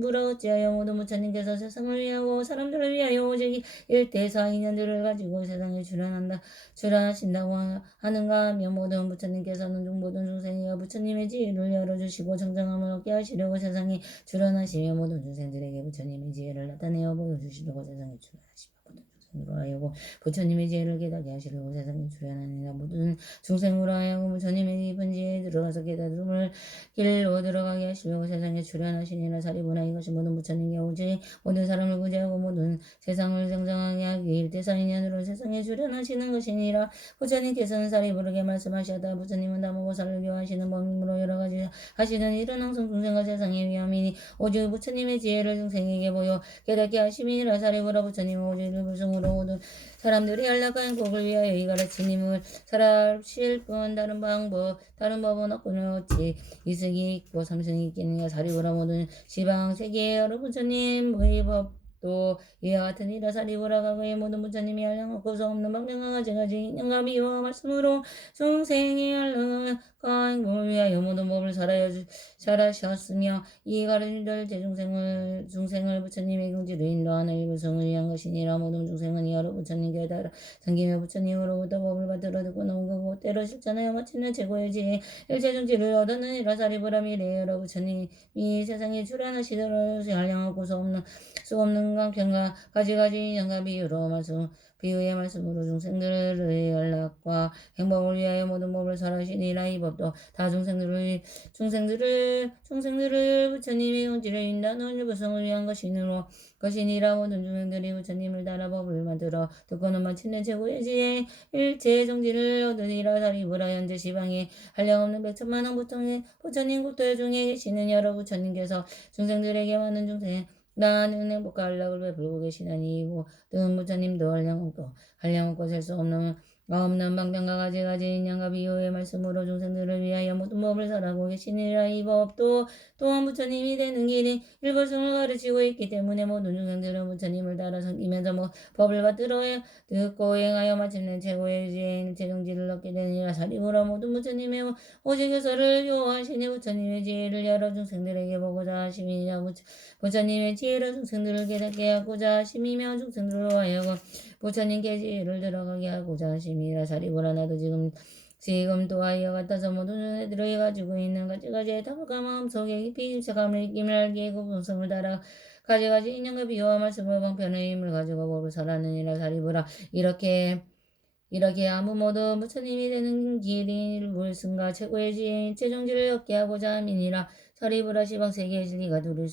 부라 어찌하여 모든 부처님께서 세상을 위하고 사람들을 위하여 오직 일대사 인연들을 가지고 세상에 출연하신다고 하는가 하며 모든 부처님께서는 모든 중생이여 부처님의 지혜를 열어주시고 정정함을 얻게 하시려고 세상에 출연하시며 모든 중생들에게 부처님의 지혜를 나타내어 보여주시려고 세상에 출연하시며 모든 중생으로 하여금 부처님의 지혜를 깨닫게 하시려고 세상에 출연하니라. 모든 중생으로 하여금 부처님의 깊은 지혜에 들어가서 깨달음을 길로 들어가게 하시려고 세상에 출연하시니라. 사리부나 이것이 모든 부처님께 오직 모든 사람을 구제하고 모든 세상을 정정하게 하기 일대사인연으로 세상에 출연하시는 것이니라. 부처님께서는 사리부르게 말씀하셨다. 부처님은 다모고사를 교하시는 법문으로 여러가지 하시는 일은 항상 중생과 세상의 위함이니 오직 부처님의 지혜를 중생에게 보여 깨닫게 하심이니라. 사리부라 부처님은 오직 일불승으로 모든 사람들이 안락한 복을 위하여 이 가르치님을 살아실 뿐 다른 법은 없거늘 어찌 이승이 있고 삼승이 있겠느냐. 사리부라 모든 시방 세계의 여러 부처님의 법도 이와 같으니라. 사리부라가 그의 모든 부처님이 알량하고 고소 없는 방명과 가지가지 인연과 미와 말씀으로 중생의 안락과 행복을 위하여 모든 법을 살아셨으며 이 가르칠 중생을 부처님의 경지로 인도하는 일부성을 위한 것이니라. 모든 중생은 여러 부처님께 따라 성기며 부처님으로부터 법을 받들어 듣고 넘기고 때로 실천하여 마치는 최고의 지혜 일체중지를 얻었느니라. 사리부라 미래 여러 부처님이 세상에 출연하시도록 한량하고 수 없는 강편과 가지가지 인연과 비유의 말씀으로 중생들의 연락과 행복을 위하여 모든 법을 설하시니라. 이 법도 다 중생들을 부처님의 경지를 인도하는 일부성을 위한 것이니라. 모든 중생들이 부처님을 따라 법을 만들어 듣고는 마치는 최고의 지혜 일체 정지를 얻으니라. 사리부라 현재 시방에 한량없는 백천만왕 부처님 국토 중에 계시는 여러 부처님께서 중생들에게 많은 나는 행복과 안락을 베풀고 계시나니 모든 부처님도 한량없고 셀 수 없는 방편과 가지가지 인연과 비유의 말씀으로 중생들을 위하여 모든 법을 설하고 계시니라. 이 법도 또한 부처님이 되는 길이 일벌성을 가르치고 있기 때문에 모든 중생들은 부처님을 따라 섬기면서 법을 받들어 듣고 행하여 마침내 최고의 지혜인 최종지를 얻게 되니라. 사리부라 모든 부처님의 오직 교설을 요하시니 부처님의 지혜를 여러 중생들에게 보고자 하심이니라. 부처님의 지혜로 중생들을 깨닫게 하고자 하심이며 중생들로 하여금 부처님께 지혜를 들어가게 하고자 하심이라. 사리부라 나도 지금 또한 이와 같아서 모든 중생들이 가지고 있는 가지가지의 탐욕과 마음속에 깊이 집착함을 느낌을 알게 그 본성을 따라 가지가지 인연과 비유와 말씀으로 방편의 힘을 가지고 법을 설하느니라. 사리부라 이렇게 아무 모두 부처님이 되는 길인 물승과 최고의 지혜인 최종지를 얻게 하고자 함이니라. 사리부라 시방 세계의 진리가 둘이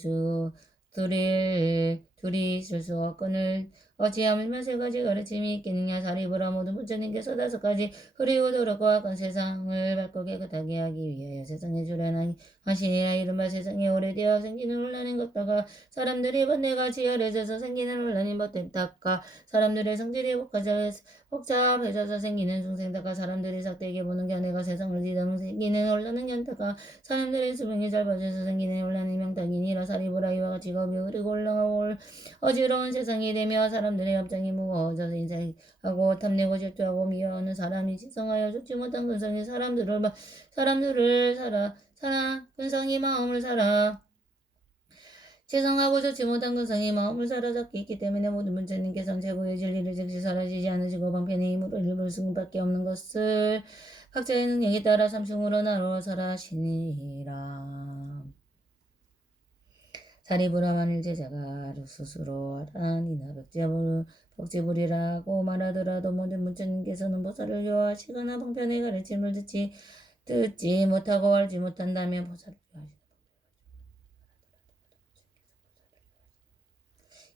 있을 수 없거늘 어찌하면 세 가지 가르침이 있겠느냐. 사리부라 모든 부처님께서 5가지 흐리고 더럽고 악한 세상을 밝고 깨끗하게 하기 위하여 세상에 출연하시니라. 이른바 세상에 오래되어 생기는 혼란인 것다가 사람들이 번뇌가 치열해져서 생기는 혼란인 법됨다가 사람들의 성질이 복잡해져서 생기는 중생다가 사람들이 삭되게 보는 견해가 세상을 지다는 생기는 혼란은 견다가 사람들의 수명이 짧아져서 생기는 혼란이 명탁이니라. 사리부라 이와 같이 겁이 흐리고 올라가고 어지러운 세상이 되며 사람들의 합장이 무거워져서 인생하고 탐내고 질투하고 미워하는 사람이 지성하여 좋지 못한 근성이 사람들을 근성이 마음을 지성하고 좋지 못한 근성이 마음을 사로잡게 있기 때문에 모든 부처님께서는 최고의 진리를 즉시 사라지지 않으시고 방편의 힘으로 일불승밖에 없는 것을 각자의 능력에 따라 삼승으로 나누어 설하시니라. 사리부라 만일 제자가 스스로 하라니나 벽지불이라고 말하더라도 모든 부처님께서는 보살을 교화하시거나 방편의 가르침을 듣지 못하고 알지 못한다면 보살을 교화하시는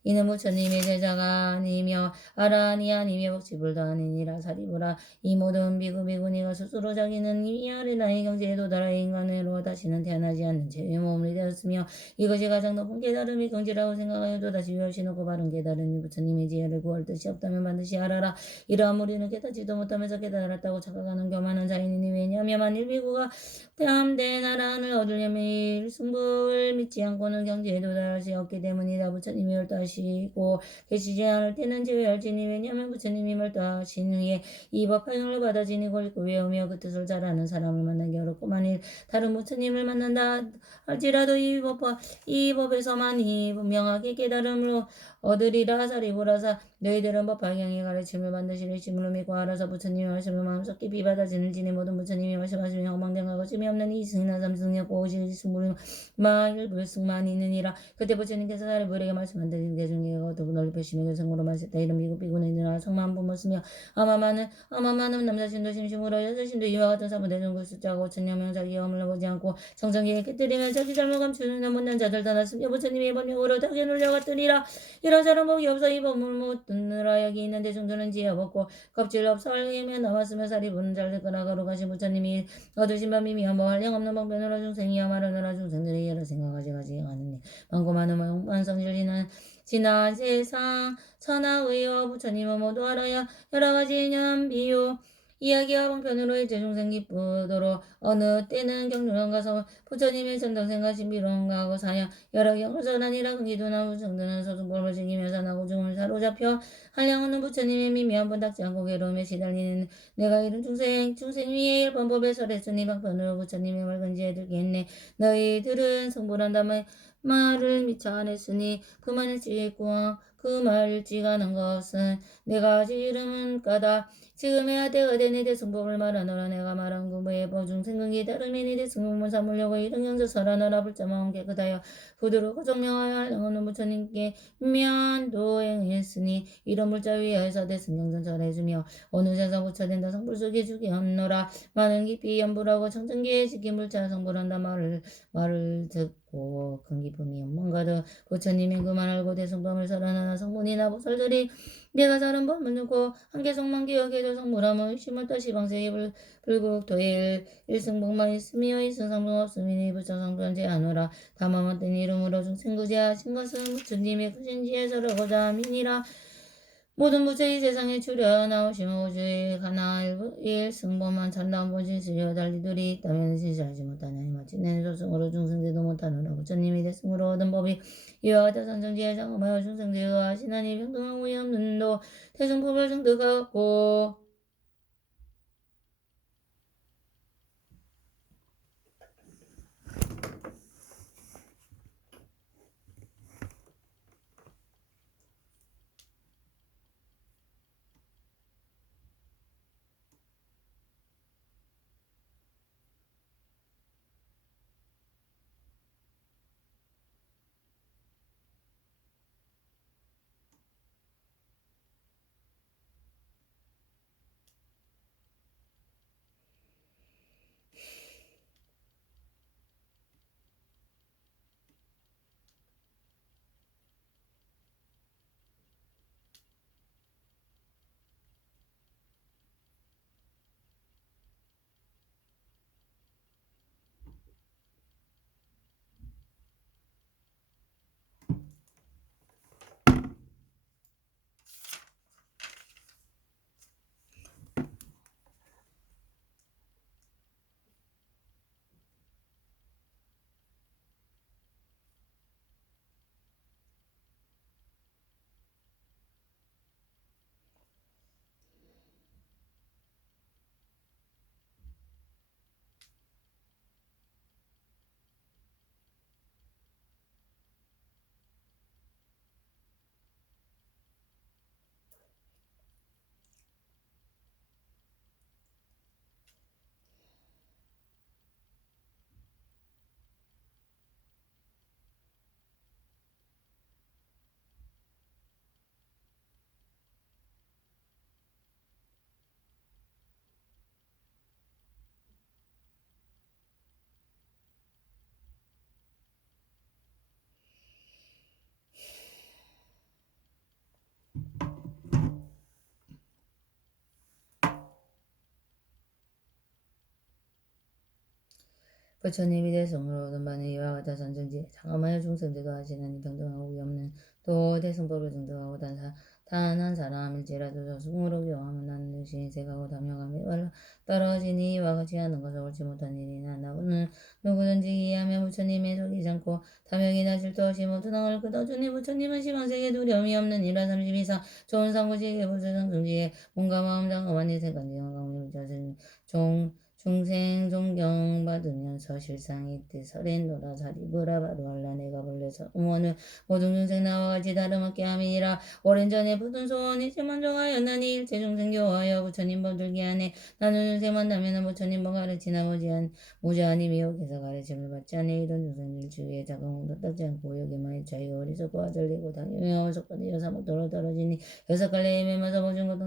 이는 부처님의 제자가 아니며 아라니 아니며 벽지불도 아니니라. 사리부라 이 모든 비구니가 스스로 자기는 이 아래나의 경지에 도달하 인간으로 다시는 태어나지 않는 죄의 몸이 되었으며 이것이 가장 높은 깨달음이 경지라고 생각하여 또다시 열심하고 바른 깨달음이 부처님의 지혜를 구할 뜻이 없다면 반드시 알아라. 이러한 무리는 깨닫지도 못하면서 깨달았다고 착각하는 교만한 자인이니 왜냐하면 만일 비구가 탐대 나라를 얻으려면 승부를 믿지 않고는 경지에 도달할 수 없기 때문이다. 부처님이 옳다시 계시고 계시지 않을 때는 제외할지니 왜냐하면 부처님이 말다하신 후에 이 법 파행을 받아 지니고 읽고 외우며 그 뜻을 잘 아는 사람을 만나기 어렵고 만일 다른 부처님을 만난다 할지라도 이 법에서만이 분명하게 깨달음으로 얻으리라. 사리부라사 너희들은 법 방향의 가르침을 반드시 일심으로 믿고 알아서 부처님의 말씀을 마음속 깊이 받아지는지니 모든 부처님이 말씀하시며 허망된 것임이 없는 이승이나 삼승이었고 오직 승부를 마일 불승만이 있느니라. 그때 부처님께서 사리부에게 말씀한다니 대중에게 어두고 널리 펴시며 교성으로 말했다. 이런 미국 비구는 이들아 성만 부모쓰며 아마만은 남자신도 심심으로 여자신도 이와 같은 사부대중국 숫자가 5천여명 자기 영을 보지 않고 정성기에 깨뜨리면 자기 잘못 감추는 못난 자들 다 났으며 부처님이 번역으로 덕에 눌려갔더니라. 이런 사람 복이 없어 이 법을 못 듣느라. 여기 있는 대중들은 지혜 없고 겁질 없어 알림에 남았으며 사리부는 잘 듣거나 거룩하신 부처님이 얻으신 밤이 미안뭐 한량 없는 방편으로 중생이야 말하느라 중생들의 여러 생각하지 가지가느니 많고 많은 만성질리는 지난 세상 천하의와 부처님은 모두 알아야 여러가지 념비유 이야기와 방편으로 일제 중생 기쁘도록 어느 때는 경륜원 가서 부처님의 전등생과 신비로운가 하고 사야 여러 경을 전하니라. 근기도나 부정드는 소승법을 즐기면서 나고중을 사로잡혀 한량 없는 부처님의 미미한 분 닦지 않고 괴로움에 시달리는 내가 이런 중생 위에 일반법에 설했으니 방편으로 부처님의 맑은 지혜 들겠네. 너희들은 성불한다 말을 미처 안 했으니 그만을 찍고 그 말을 찍어는 것은 내가 지름은 까다 지금의 때가 되니 대승법을 말하노라. 내가 말한 구부의 보중생근기 다름이니 대승법을 삼으려고 이런 경서설하노라. 불자마음 깨끗하여 부드럽고 정명하여 한량없는 부처님께 면도행했으니 이런 물자 위하여서 대승경전 절해주며 어느 세상 부처된다 성불속에 주게 없노라. 많은 깊이 연불하고 청정기에 지킨 물자 성불한다 말을 듣고 큰 기쁨이 엄망가득 부처님이 그만 알고 대승법을 설하나 성문이나 보살들이 내가 다른 법을 듣고 한계성만 기억해도 성불함을 심을다 시방세계 불국토일 일승복만 있으며 이승상봉 없음이니 부처성변제 하노라. 다만 어떤 이름으로 중생구제하신 것은 부처님의 크신 지혜 설하고자 함이니라. 모든 부처의 세상에 출려 나오시면 오직 하나 일승법만 참다운 본신이여 달리들이 있다면 진실하지 못하나니 마치 내 소승으로 중생되도 못하노라. 부처님이 대승으로 얻은 법이 이와 같아 선정지에 장엄하여 중생되어 하시나니 평등하고 없는도 대승법을 증득하고 부처님이 대승으로 얻은 바는 이와 같아 선정지에 장엄하여 중생되도 하시나니 평등하고 없는 또 대승법을 증득하고 단 한 사람일지라도 저승으로 교화하면 나는 듯이 인색하고 담력함이 떨어지니 이와 같이 하는 것을 옳지 못한 일이나 나는 누구든지 이해하며 부처님의 속이지 않고 탐욕이나 질투 없이 모든 ang을 끊어주니 부처님은 시방세계 두려움이 없는 이라 32상 좋은 상구지에 부처상 중지에 몸과 마음 장엄한 이세간지 영광을 자신 중생 존경받으면서 실상이 때 설엔도다 자리부라 바로알라 내가 본래서 응원을 모든 중생 나와 같이 다름없게 함이니라. 오랜 전에 부든 소원이 제만족하였나니 일체 중생 교화하여 부처님 법들기 안에 나는 중생 만나면 부처님 법 가르치나 무지하니 미혹해서 가르침을 받지 않니 이런 중생들 주위에 자궁도 닦지 않고 여기만 자유 어리석고 아절리고 당연히 속건이 여사목도로 떨어지니 여섯 갈래에 매마서 모든 것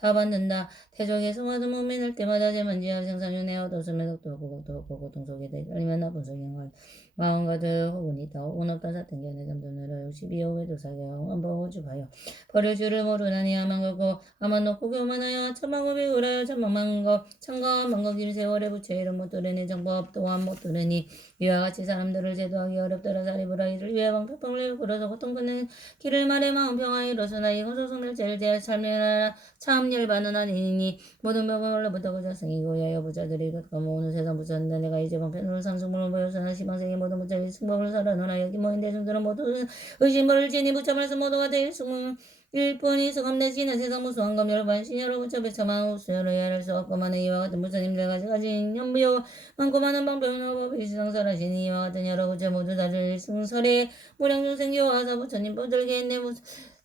다 받는다. 태족에서 모든 몸이 날 때마다 제만지하 생산윤회와 도수매 속도 고통 속에 달리면 나쁜 성경을 마음 가득 혹은 있다 혹은 없다 사탄 견해 잠도느라 62호의 도사경 한번 주봐요. 버릴 줄을 모르나니 아만 걸고 아만 놓고 교만하여 천망업이 우라여 천망만거 참과 망거김 세월에 부처 이름 못 들으니 정법 또한 못 들으니 이와 같이 사람들을 제도하기 어렵더라 사리부라 이를 위해 방패통을 끌어서 고통 끊는 길을 말해 마음 평화에 이르소나 이 호소성을 제일 살면하라 참 열반은 아니니 모든 병을로부터 그 자승이고 여부자들이 걷고 모으는 세상 부처인데 내가 이제 방편으로 상승물을 보여서나 시방세계 모든 부처의 승법을 살아노라 여기 모인 대중들은 모두 의심을 지니 부처 말씀 모두가 될 승문 일뿐이 수감내지는 세상 무수한 검 여러 번 신여로 부처 배처만 우수여로 해할 수 없고만은 이와 같은 부처님들 가지가지 연부여 많고 많은 방편으로 법이 시상설하시니 이와 같은 여러 부처 모두 다들 승설에 무량중생교와서 부처님 법들겠네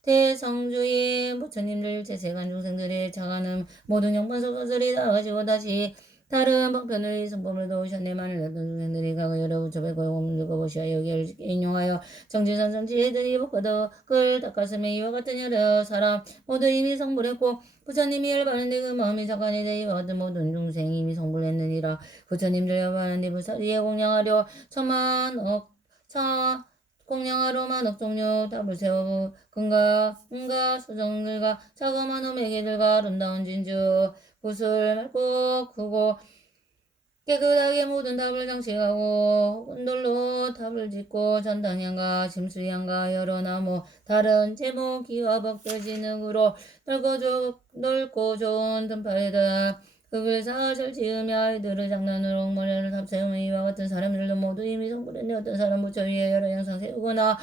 대성주의 부처님들 제세간 중생들의 자가는 모든 영반석 것들이 다 가지고 다시 다른 방편의 성품을 도우셨네만을 어떤 중생들이 가고 여러 부처배고 공들고 보시어 여기를 인용하여 정지선 정지해들이 복과도 그를 닦았으며 이와 같은 여러 사람 모두 이미 성불했고 부처님이 열반한데 그 마음이 착한이 되어 이와 같은 모든 중생이 이미 성불했느니라. 부처님들 열반한데 불사리에 공양하려 천만억차 공양하로만 억종류 답을 세우고 금가 수정들과 자그마한 호매기들과 아름다운 진주 붓을 맑고 크고 깨끗하게 모든 답을 장식하고 흔돌로 답을 짓고 전당향과 심수향과 여러 나무 다른 제목 기와 법들 진흙으로 넓고 좋은 등팔에다 흙을 사절 지으며 아이들을 장난으로 옥모래를 탑세우며 이와 같은 사람들도 모두 이미 성불했네. 어떤 사람 부처 위에 여러 양상 세우거나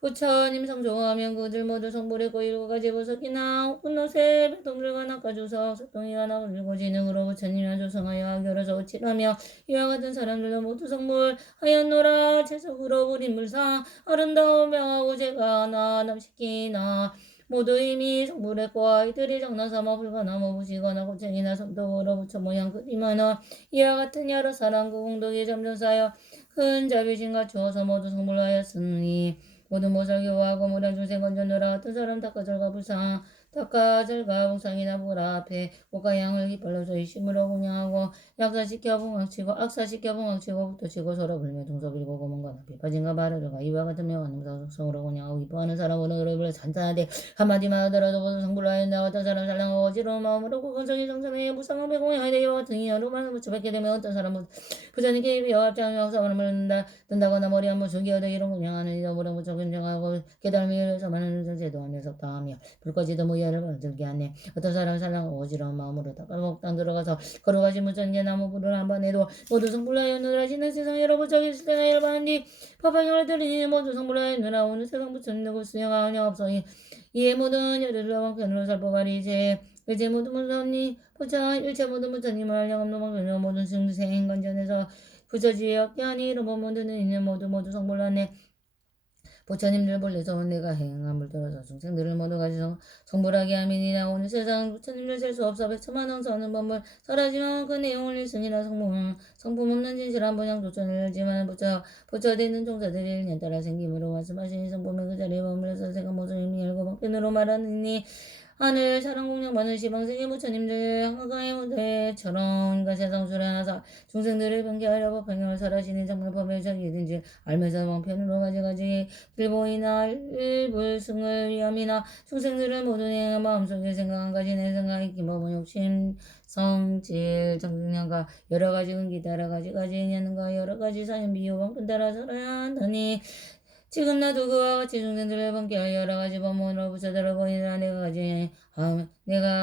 부처님 성조하면 그들 모두 성불했고 일곱 가지 보석이나 혹은 옷에 배통들과 낚아주서 소통이와 나그리고 진흙으로 부처님이 조성하여 하교로서 칠하며 이와 같은 사람들도 모두 성불하였노라. 채석으로 우린 물상 아름다우며 오제가 나 남식기나 모두 이미 성불했고 아이들이 장난삼아 불가나무 부시거나 고챙이나 손톱으로 부처 모양 그리마나 이와 같은 여러 사람 그 공덕이 점점 쌓여 큰 자비심 갖추어서 모두 성불하였으니 모든 모살교하고 무량 중생 건전노라 같은 사람 닭가절과 불상 닭가절과 봉상이나 보라 앞에 꽃과 양을 깃발로 저희 심으로 공양하고 약사시켜 봉황치고 악사시켜 봉황치고 북도치고 서로 불며 동서빌고 고문과 높이 빠진가 바르르가 이와 같은 명하는 무사속성으로 공양하고 기뻐하는 사람으로 의뢰를 잔잔하되 한마디만 하더라도 모두 성불하였나 어떤 사람 잘랑하고 어지러운 마음으로 구건성이 성전에 무상함에 공양하되 이와 같은 이하로 말을 붙여받게 되면 어떤 사람은 부자님께 입이 여합장하고 사원을 물는다 든다거나 머리 한번 숙여도 이런 공양하는 이도 무령 부처 근정하고 깨달음에서 많은 제도 녀석 다하며 불까지도 무야를 받들게 하네. 어떤 사람은 살랑하고 어지러운 마음으로 땅 들어가서 걸어가지 무전개 나무 불을 한번 해도 모두 성불하였느라 지난 세상 여러 부처 있을 때가 열반디 법화경을 들으니 모두 성불하였느라 오늘 세상 부처님들 수행하냐 없어니 이에 모든 열을 방편으로 살포가리 이제 모든 부처님 부처 일체 모든 부처님을 알령 없는 방편으로 모든 중생 건전에서 부처지에 없게 하니 이런 모든 있는 모두 성불하네. 부처님들 본래서 내가 행한 물들어서 중생들을 모두 가지고 성불하게 함이니라. 오늘 세상 부처님들 셀 수 없어 백천만 원서는 법물 설하지만 그 내용을 일승이라 성품 없는 진실한 본향 조천을 알지만 부처 되는 종사들이 일년 따라 생김으로 말씀하시니 성품의 그 자리에 머물러서 세가 모습이 열고 방편으로 말하느니 하늘 사랑 공양 많은 시방세계 부처님들 한가의 무대처럼 그 세상 수련하사 중생들을 변개하려고 평양을 설하시니 정말 법의 적이든지 알면서 방편으로 가지가지 일보이나 일불승을 위함이나 중생들을 모두 내 마음속에 생각한 가지 내 생각이 기법은 욕심 성질 정승량과 여러가지 은기 따라 가지가지 인연과 여러가지 사연 비유 방편 따라 설해야 한다니 지금 나도 그와 같이 중생들을 번개하여 여러 가지 법문으로 부처들어 보이느라 내가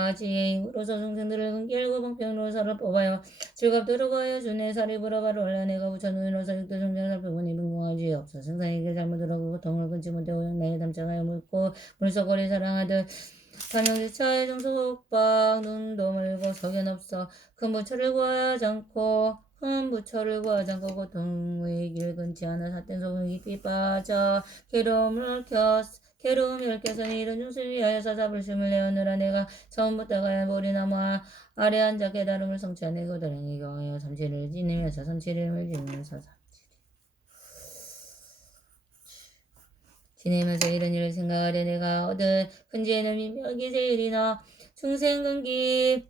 가지의 힘으로서 중생들을 번개하고 방편으로 살을 뽑아요 즐겁도록 하여 주네 사리부라 바로 올라 내가 부처 눈으로서 육도 중생 살펴보니 분공하지 없어 생사에게 잘못 들어그 고통을 끊지 못해 오용나에 담장하여 묻고 물속거리 사랑하듯 반영지차의 정수옥박 눈도 멀고 석연 없어 큰 부처를 구하지 않고 고통의 길 끊지 않아 삿된 소금 깊이 빠져 괴로움이 얽혀서 이른 중수를 위하여 사자불심을 내어느라 내가 처음부터 가야 머리나무 아래 앉아 깨달음을 성취하네 그들에게 경하여 삼치를 지니면서 삼치림을 지니면서 지내면서 이런 일을 생각하려 내가 얻은 큰지에는 민명이 제일이나 중생근기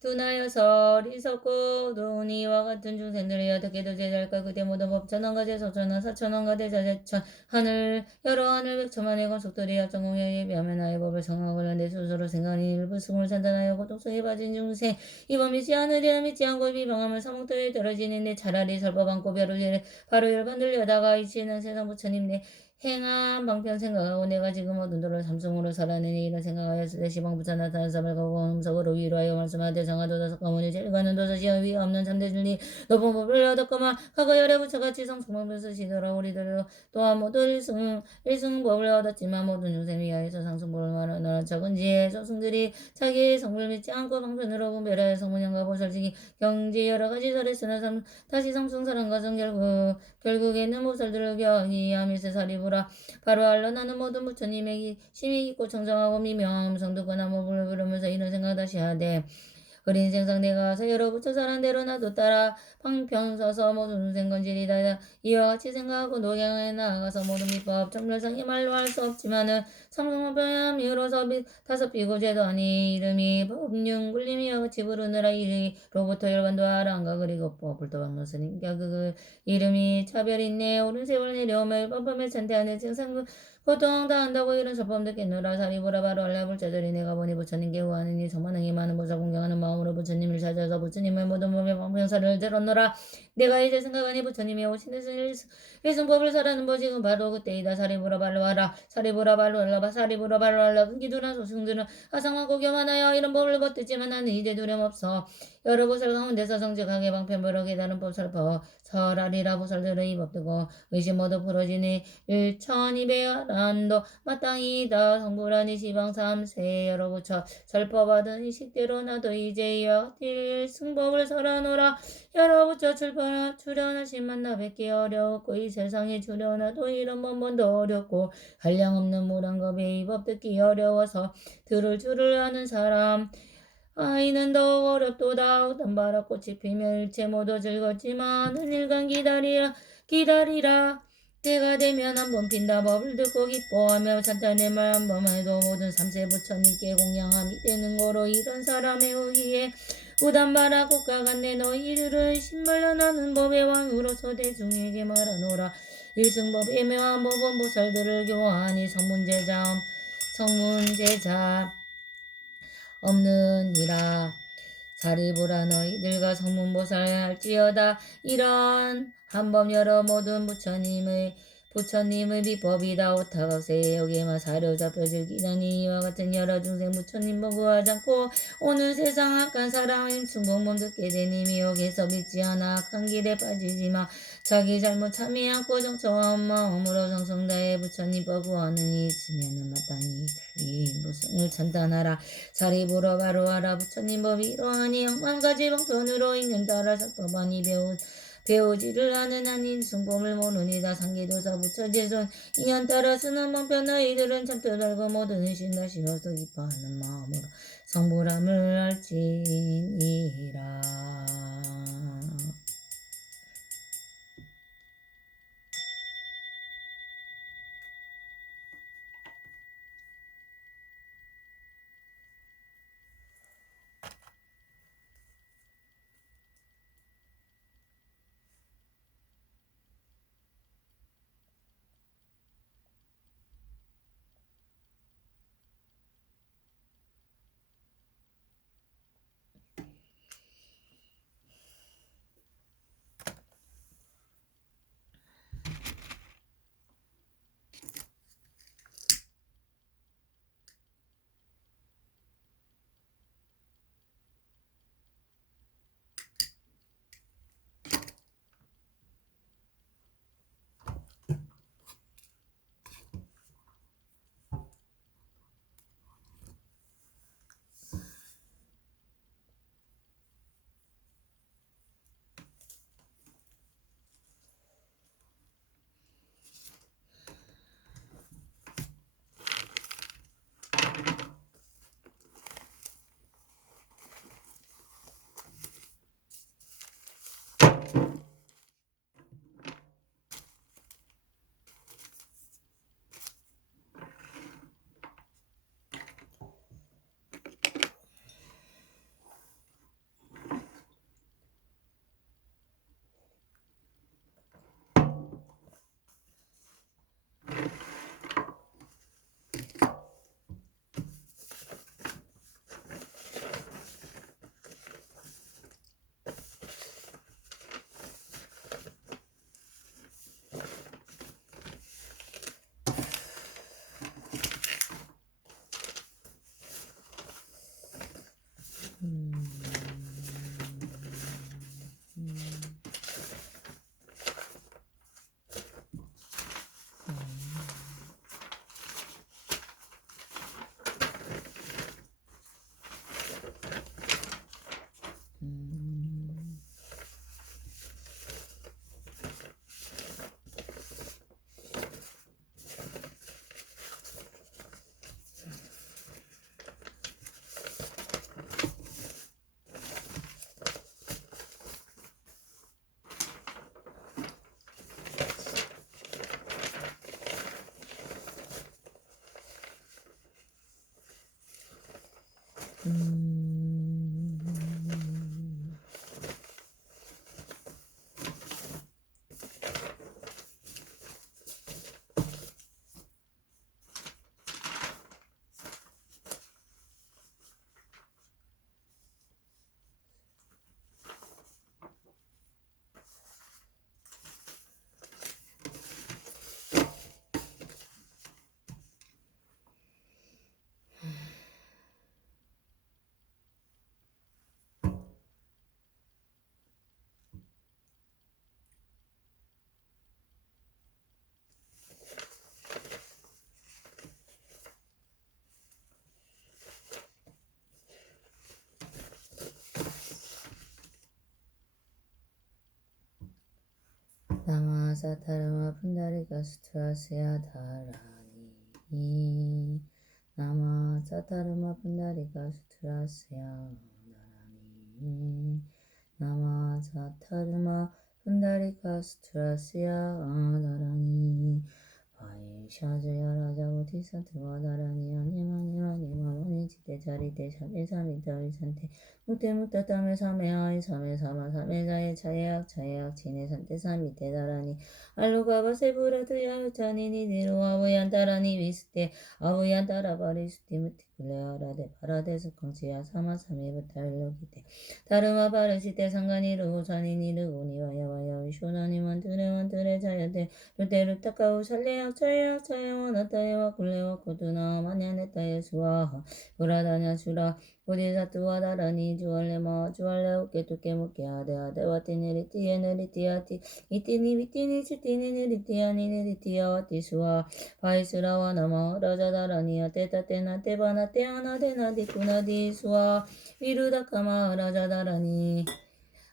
두나여서 리석고 도니와 같은 중생들이 어떻게도 제자일까 그때 모든 법 천원가 제소천원 사천원가 대자제천 하늘 여러 하늘 백천만의 건속들이 약정공에 예비하며 나의 법을 성하고는 내 스스로 생각하니 일부 승을 산단하여 고통속에 빠진 중생 이번 믿지 않으리라 믿지 않고 비방함을 사목들이 떨어지는 내 차라리 설법 않고 바로 열반들려다가 이치는 세상 부처님 내 행한 방편 생각하고 내가 지금 얻은 도를 삼성으로 살아내니 이런 생각하였을 때 시방부처 나타난 사을 거고 음석으로 위로하여 말씀하되 정하도다 석가모니 제일가는 도사시여 위에 없는 참대 진리 높은 법을 얻었거만 과거 열애 부처같이 성성법을 쓰시더라 우리들도 또한 모두 일승법을 얻었지만 모든 중생 위하여서 상승법을 말하노라 적은 지혜 조승들이 자기의 성불 믿지 않고 방편으로 분별하여 성문형과 보살지기 경지 여러 가지 설했으나 다시 성승사랑과 결국에는 모살들을 경이하면서 사리부라 바로 알라 나는 모든 부처님의 심히 깊고 청정하고 미명한 음성 듣거나 몸을 부르면서 이런 생각 다시 하되 어린 생상 내가 와서 여러 부처 사람대로 나도 따라 방평 서서 모든 생건질이다 이와 같이 생각하고 노경에 나아가서 모든 미법 정멸상이 말로 할 수 없지만은 삼성법변함 이로서 다섯 비고제도 아니 이름이 법륜 굴림이와 같이 부르느라 이로부터 열반도 아랑가 그리고 불도방문스님 그 이름이 차별있네 오른 세월 내려오며 법범에 찬태하는 생상 고통 당한다고 이런 설법 듣겠노라 사리보라 바로 알라불자들이 내가 보니 부처님께 구하느니 성만능이 많은 보살 공경하는 마음으로 부처님을 찾아서 부처님의 모든 몸의 방평사를 들었노라 내가 이제 생각하니 부처님이 오시는 일승법을 설하는 법 지금 바로 그때이다 사리보라 발로 하라 사리보라 발로 알라바 사리보라 발로 알라 근기두나 소승들은 아상하고 교만하여 이런 법을 버티지만 나는 이제 두려움없어 여러 보살 가운데서 성직하게 방편보러 깨달은 법 설하리라 보살들은 이 법되고 의심 모두 풀어지니 1200안도 마땅이다 성불하니 시방 3세 여러 부처 설법하던 이식대로 나도 이제 이와 승법을 설하노라 여러 부처 출현하신 만나 뵙기 어려웠고 이 세상에 출현하도 이런 번번도 어렵고 한량없는 무량겁에 이 법 듣기 어려워서 들을 줄을 아는 사람 아이는 더욱 어렵도다 단바라 꽃이 피면 일체 모두 즐겁지만 일간 기다리라 때가 되면 한번 핀다 법을 듣고 기뻐하며 찬탄의 말 한번 해도 모든 삼세 부처님께 공양함이 되는 거로 이런 사람의 의기에 우단바라 꽃가 간내 너희들은 신말로 나는 법의 왕으로서 대중에게 말하노라 일승법의 묘한 법은 보살들을 교하니 성문제자 없느니라 사리부라 너희들과 성문보살 할지어다 이런 한법 여러 모든 부처님의 비법이다 오타각세 여기에만 사로잡혀질 기다니 이와 같은 여러 중생 부처님 보고하지 않고 오늘 세상 악한 사람의 충복문 듣게 되니 미혹에서 믿지 않아 악한 길에 빠지지마 자기 잘못 참이 않고 정청한 마음으로 정성다해 부처님 보고하느니 있으면은 마땅히 이 무승을 찬단하라 사리부러 바로 하라 부처님 법이 이러하니 억만가지 방편으로 있는 따라 sak법하니 배우지를 하는 한인 승법을 모르니다 상기도사 부처제손 이안 따라 쓰는 방편 너희들은 참tö달고 모든 의심 다시 어서 기뻐하는 마음으로 성불함을 알지니라 나마사 타르마 푼다리가 수트라스야 다라니 나마사 타르마 푼다리가 수트라스야 다라니 나마사 타르마 푼다리가 수트라스야 다라니 바이샤즈야 라자고티 사트와 다라니 아니마니마니마로니 지대 자리대 샤베 사미다 위산테 무테무타 타메 사메 아이 사메 사마 사메 자에 차예악 차예악 지네 산테 사미 대다라니 알루가바 세부라드야 우차니니 니루아우얀 따라니 위스테 아우얀 따라바리 수티무티 글레아라데 바라데스 컹치야 사마 사메부타 일로기테 다르마 바르시테 상가니르고 사니니르고 니와야와야 위쇼나니만 드레 자야데 루테루타카우 살레약 차예악 차예와 나타예와 굴레와 코두나 마냐네타예 수아하 브라다냐 수라 보디사투와 다라니 주알레마 주알레 오케투케 무케아데 아데와 티네리티에 네리티아티 이티니 비티니 치티니 네리티아니 네리티아와 티수아 바이스라와 나마 라자다라니아 테타테나 테바나 테아나 데나 디쿠나 디수아 미루다카마 라자다라니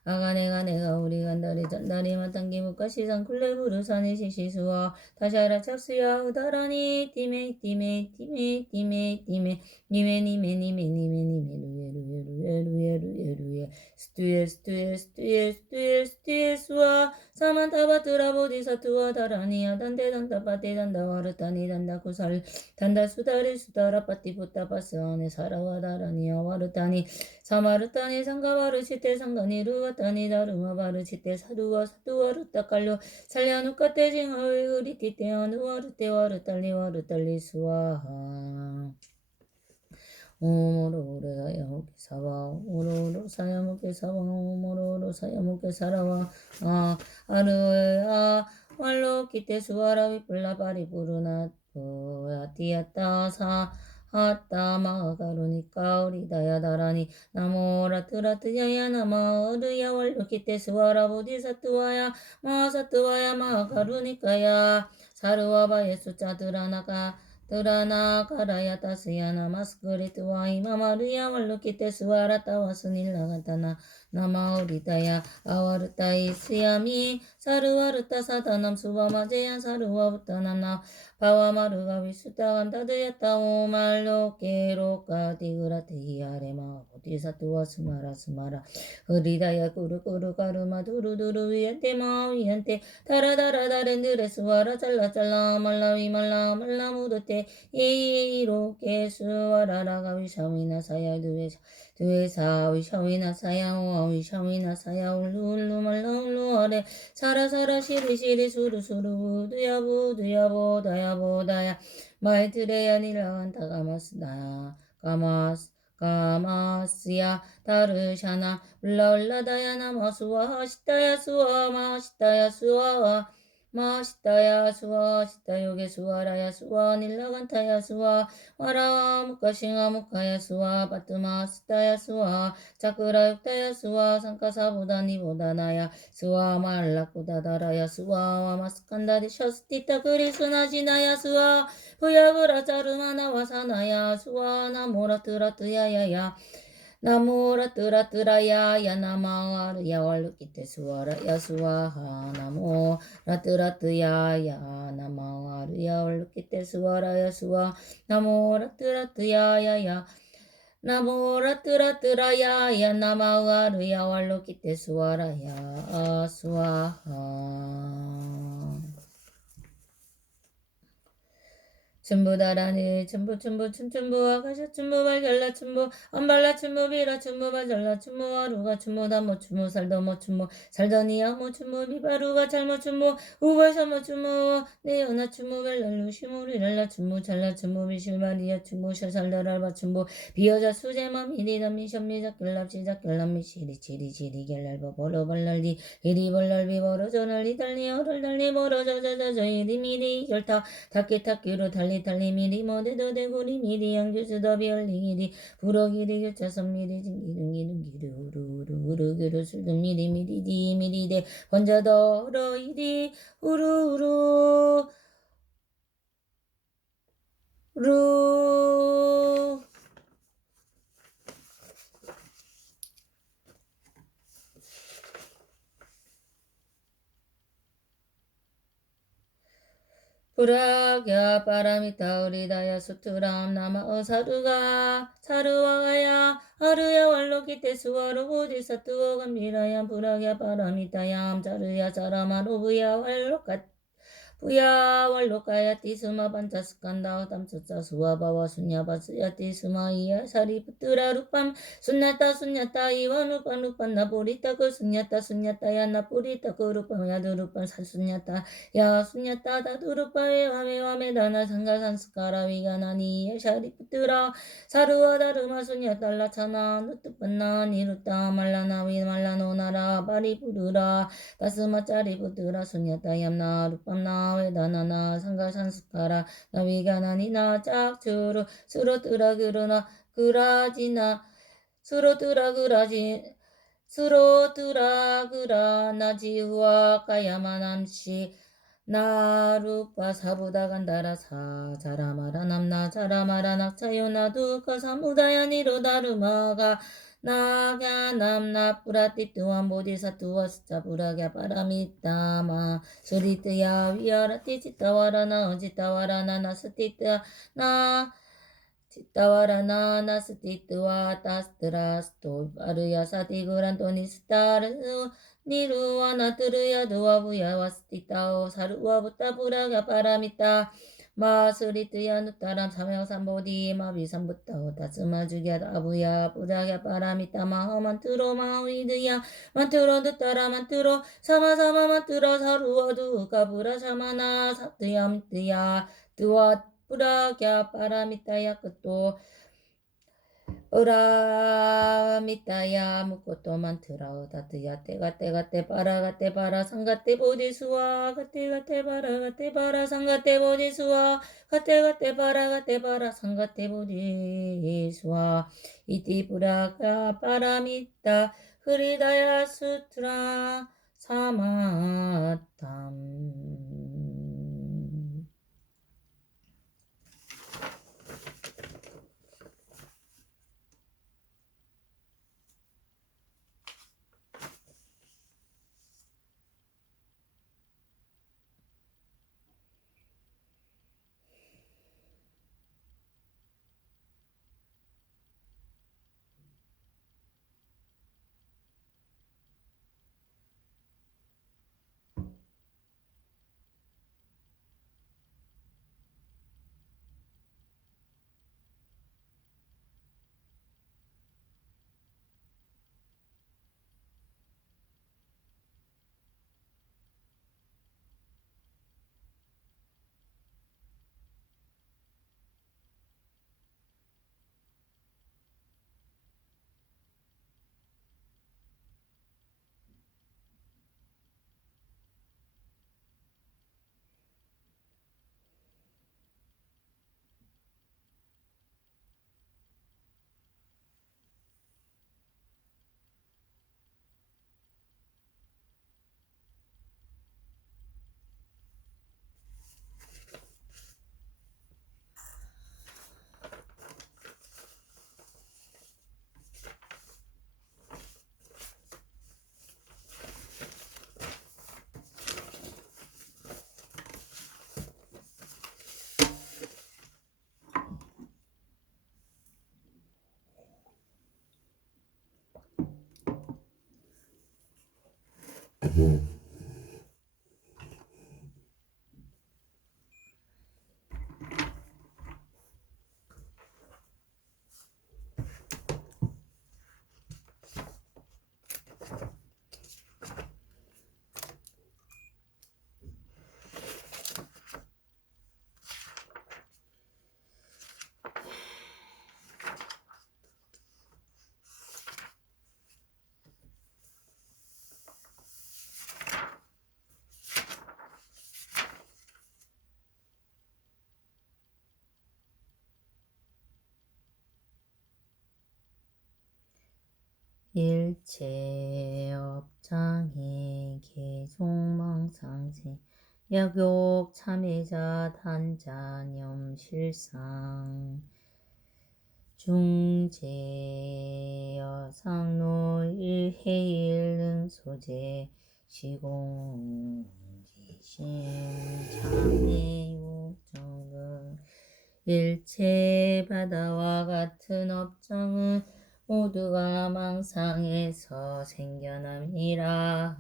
아가네가 내가 우리 간다리 전다리 마땅기무까 시상 쿨레부르사니 시시수와 다샤라 찹수야 우다라니 띠메 루에 스투에 수아 사만타바트라 보디사투와 다라니야 단데 단다바데 단다와르타니 단다쿠살 단다 수다리 수다라 빠띠부타 바스안에 사라와 다라니야 와르타니 사마르타니 상가바르시테 상가니루와타니 다르마바르시테 사두와르타 깔려 살려누카테 징하웨 우리티테 아누와르테 와르탈리 와르탈리 수아하 오모로로 사야무케 사와 오모로로 사야무케 사와 오모로로 사야무케 사라와 아르아 말로 기테 수아라 위플라 바리 부르나 보야티야타 사 하따 마가루니까 우리다야 다라니 나모라트라트야야 나마르야 월루키테 스와라 보디사투와야 마사투와야 마가루니까야 사르와바예 수차드라나가 드라나가라야 타스야 나마스크리트와 이마마르야 월루키테 스와라 타와스닐라가타나 나마우리다야 아와르타이 스야미 사르와르타 사다남 수바마제야 사르와부타나나 바와마르가 위수타간다드야타 오말로 게로까 디그라테히아레마 보디사투와 스마라 흐리다야 꾸르꾸르 가르마 두루두루 위한테 마위한테 다라다라다렌드레 스와라 잘라잘라 말라위말라 말라무드테 예이로게 스와라라가 위샤위나 사야 두에사 위샤위나 사야 오아 위샤위나 사야 울루울루 말라 울루아레 사라사라 시리시리 수루수루 부두야 보다야 말트레야 닐라간타 가마스나야 가마스야 다르샤나 울라울라다야 나마수와 하시다야 수와 마시다야 수와 마시다야 수와 시다요게 수와라야 수와 닐라간타야 수와 와라 무카싱아 무카야 수와 바트마 시다야 수와 자크라 육다야 수와 상카사보다니보다나야 수와 말라쿠다다라야 수와 와마스칸다디 셔스티타 그리스나지나야 수와 부야브라 자르마나 와사나야 수와 나모라트라트야야야 나모라트라트라야야 나마와르야 월루키테 수와라야 수와하 나모라트라트야야 나마와르야 월루키테 수와라야 수와 나모라트라트야야야 나모라트라트라야야 나마와르야 월루키테 수와라야 수와하 춘부다라니 춘부 춘춘부 아가샤 춘부 발결라 춘부 안발라 춘부 비라 춘부 바잘라 춘부 아루가 춘부 다모 춘부 살더모 춘부 살더니야 모 춘부 비바루가 잘모 춘부 우발사모 춘부 내연아 춘부 벨랄루 시무리랄라 춘부 잘라 춘부 비실마리아 춘부 샤살더랄바 춘부 비여자 수제마 미리다 미션미자 끌랍시자 끌랍미 시리치리치리 결랄바 버러발랄리 이리벌랄비 버러져날리 달리 어럴달리 버러져져져저 이리미리 결타 타키타키로 달리 미리 모데도 대구리 미리 양주스더 비얼리기리 부러기리 교차선 미리 징기둥기둥기리 우르우르우르기로 술둥 미리 미리디 미리대 번자더 러이리 우르우르 루 불악야 바람이타 우리다야 수투람 나마 사루와야 아르야 wal로기테 수와로 보디사 뚜어간 미라야 불악야 바람이타얌 자르야 자라마로 부야 wal로카야 티스마 반자스칸다 담수자 수와바와 수냐바 수야 티스마 이야 사리 부뚜라 루밤 순냐타 이와 누pan 나보리타 그 순냐타야 나보리타 그 루밤야 두루밤 사순냐타 야 순냐타 다두루빠에 와메 나나 상가산스카라 위가나니 샤리푸트라 사르와 다르마 순냐달라 차나 누뚜빤나 니루따 말라나 위말라노나라 바리푸르라 다스마 짜리푸트라 순냐타 얌나 루밤나 웨다나나 상가산스카라 나위가나니나 짝추루 수로뜨라 그러나 그라지나 수로뜨라 그라나 지우와 까야마남시 나루빠 사부다 간다라 사자라마라 남나 자라마라 낙차요나 두카 사무다야 니로 다르마가 나갸 남나 뿌라띠뚜한 보디사뚜와 스자 부라갸 바라미따마 수리뜨야 위아라 띠지따와라나 어지따와라나 나스띠뜨야 나 지따와라나 나스띠뜨와 따스트라스토 아르야 사디그란 토니스타르 니루와 나트르야 두와부야 와스티타오 사루와 부타부라가 바라미타 마스리트야 누타람 삼명삼보디 마비삼부타오 다스마주야 아부야 부라가 바라미타 마허만트로 마위드야 만트로 누타라 만트로 사마사마 만트로 사루와 두카부라 사마나 사트얌트야 두와 부라가 바라미타야 끝도 오라미타야 무코토 만트라오 다트야 때가때 바라가때 바라 상가때 보디수와 가때 바라 상가때 보디수와 가때 바라 상가때 보디수와 이티 부라가 바라미타 흐리다야 수트라 사마탐 일체업장해 계속망상생 약욕 참회자 단자념 실상 중제여 상로 일해일능 소재 시공지심 참회욕정등 일체 바다와 같은 업장은 모두가 망상에서 생겨남이라.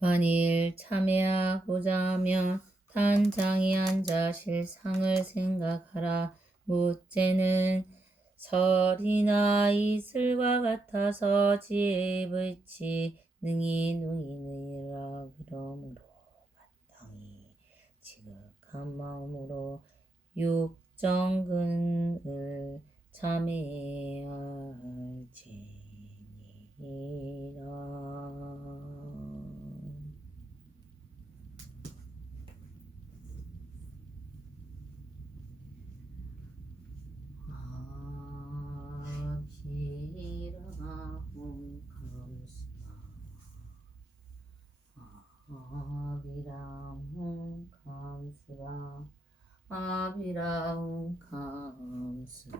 만일 참회하고자 하면 단장이 앉아 실상을 생각하라. 무죄는 설이나 이슬과 같아서 지혜의 불치 능히 능이느니라. 그러므로 마땅히 지극한 마음으로 육정근을 참회해야 할지니라. 아비라움 감스라.